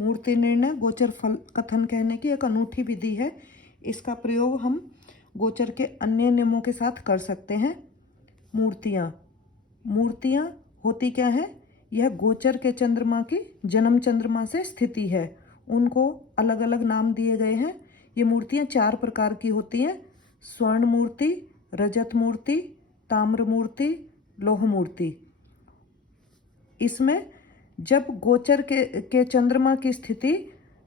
मूर्ति निर्णय गोचर फल कथन कहने की एक अनूठी विधि है। इसका प्रयोग हम गोचर के अन्य नियमों के साथ कर सकते हैं। मूर्तियाँ होती क्या है? यह गोचर के चंद्रमा की जन्म चंद्रमा से स्थिति है। उनको अलग अलग नाम दिए गए हैं। ये मूर्तियाँ 4 प्रकार की होती हैं: स्वर्ण मूर्ति, रजत मूर्ति, ताम्र मूर्ति, लौह मूर्ति। इसमें जब गोचर के चंद्रमा की स्थिति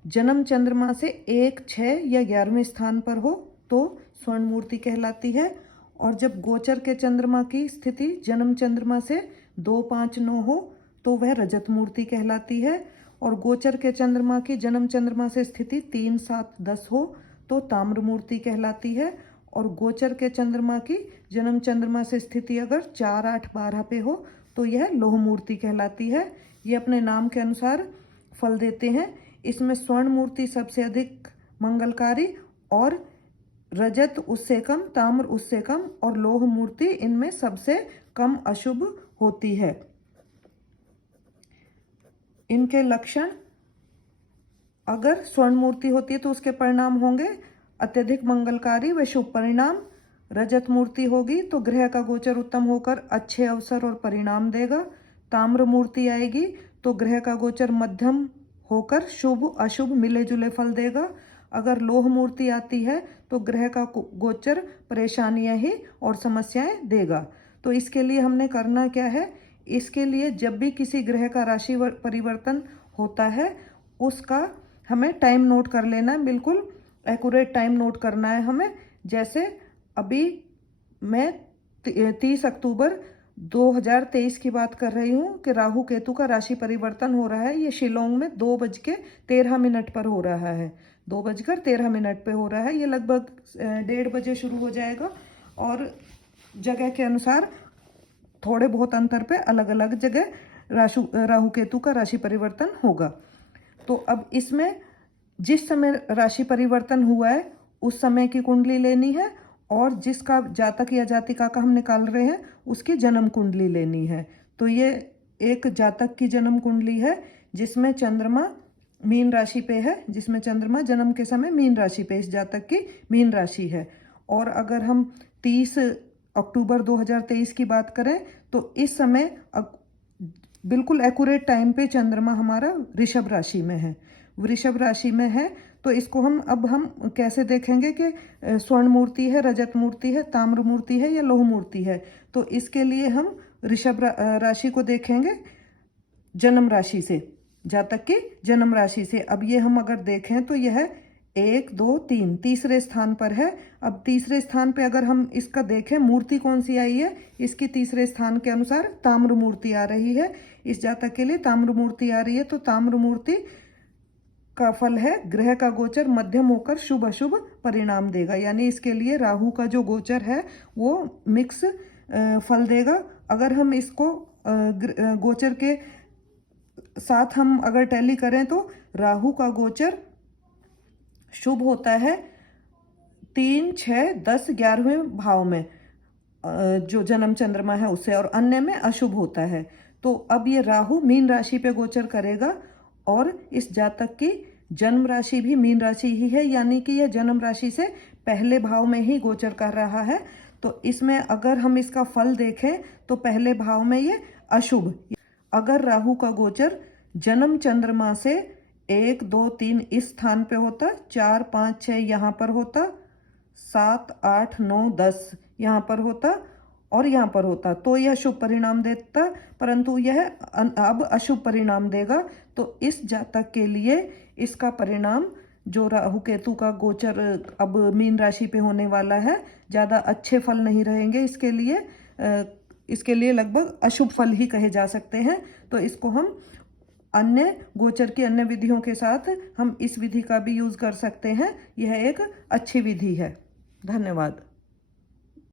जन्म चंद्रमा से 1, 6 या 11वें स्थान पर हो तो स्वर्ण मूर्ति कहलाती है, और जब गोचर के चंद्रमा की स्थिति जन्म चंद्रमा से 2, 5, 9 हो तो वह रजत मूर्ति कहलाती है, और गोचर के चंद्रमा की जन्म चंद्रमा से स्थिति 3, 7, 10 हो तो ताम्र मूर्ति कहलाती है, और गोचर के चंद्रमा की जन्म चंद्रमा से स्थिति अगर 4, 8, 12 पे हो तो यह लौह मूर्ति कहलाती है। ये अपने नाम के अनुसार फल देते हैं। इसमें स्वर्ण मूर्ति सबसे अधिक मंगलकारी, और रजत उससे कम, ताम्र उससे कम, और लौह मूर्ति इनमें सबसे कम अशुभ होती है। इनके लक्षण: अगर स्वर्ण मूर्ति होती है तो उसके परिणाम होंगे अत्यधिक मंगलकारी व शुभ परिणाम। रजत मूर्ति होगी तो ग्रह का गोचर उत्तम होकर अच्छे अवसर और परिणाम देगा। ताम्र मूर्ति आएगी तो ग्रह का गोचर मध्यम होकर शुभ अशुभ मिले जुले फल देगा। अगर लौह मूर्ति आती है तो ग्रह का गोचर परेशानियां ही और समस्याएं देगा। तो इसके लिए हमने करना क्या है? इसके लिए जब भी किसी ग्रह का राशि परिवर्तन होता है उसका हमें टाइम नोट कर लेना है, बिल्कुल एक्यूरेट टाइम नोट करना है हमें। जैसे अभी मैं 30 अक्टूबर 2023 की बात कर रही हूँ कि राहु केतु का राशि परिवर्तन हो रहा है। ये शिलोंग में 2:13 पर हो रहा है। 2:13 पे हो रहा है। ये लगभग 1:30 बजे शुरू हो जाएगा, और जगह के अनुसार थोड़े बहुत अंतर पे अलग अलग जगह राहु केतु का राशि परिवर्तन होगा। तो अब इसमें जिस समय राशि परिवर्तन हुआ है उस समय की कुंडली लेनी है, और जिसका जातक या जातिका का हम निकाल रहे हैं उसकी जन्म कुंडली लेनी है। तो ये एक जातक की जन्म कुंडली है जिसमें चंद्रमा मीन राशि पे है, जिसमें चंद्रमा जन्म के समय मीन राशि पे इस जातक की मीन राशि है। और अगर हम 30 अक्टूबर 2023 की बात करें तो इस समय बिल्कुल एक्यूरेट टाइम पे चंद्रमा हमारा वृषभ राशि में है। वृषभ राशि में है तो इसको हम कैसे देखेंगे कि स्वर्ण मूर्ति है, रजत मूर्ति है, ताम्र मूर्ति है या लौह मूर्ति है? तो इसके लिए हम वृषभ राशि को देखेंगे जन्म राशि से, जातक की जन्म राशि से। अब ये हम अगर देखें तो यह 1, 2, 3 तीसरे स्थान पर है। अब तीसरे स्थान पे अगर हम इसका देखें मूर्ति कौन सी आई है, इसकी तीसरे स्थान के अनुसार ताम्र मूर्ति आ रही है। इस जातक के लिए ताम्र मूर्ति आ रही है, तो ताम्र मूर्ति का फल है ग्रह का गोचर मध्यम होकर शुभ अशुभ परिणाम देगा। यानी इसके लिए राहु का जो गोचर है वो मिक्स फल देगा। अगर हम इसको गोचर के साथ हम अगर टैली करें तो राहु का गोचर शुभ होता है 3, 6, 10, 11वें भाव में, जो जन्म चंद्रमा है उससे, और अन्य में अशुभ होता है। तो अब ये राहु मीन राशि पे गोचर करेगा, और इस जातक की जन्म राशि भी मीन राशि ही है, यानी कि यह जन्म राशि से पहले भाव में ही गोचर कर रहा है। तो इसमें अगर हम इसका फल देखें तो पहले भाव में ये अशुभ। अगर राहु का गोचर जन्म चंद्रमा से 1, 2, 3 इस स्थान पे होता, 4, 5, 6 यहाँ पर होता, 7, 8, 9, 10 यहाँ पर होता और यहाँ पर होता, तो यह शुभ परिणाम देता, परंतु यह अब अशुभ परिणाम देगा। तो इस जातक के लिए इसका परिणाम जो राहु केतु का गोचर अब मीन राशि पे होने वाला है, ज़्यादा अच्छे फल नहीं रहेंगे इसके लिए लगभग अशुभ फल ही कहे जा सकते हैं। तो इसको हम अन्य गोचर की अन्य विधियों के साथ हम इस विधि का भी यूज कर सकते हैं। यह एक अच्छी विधि है। धन्यवाद।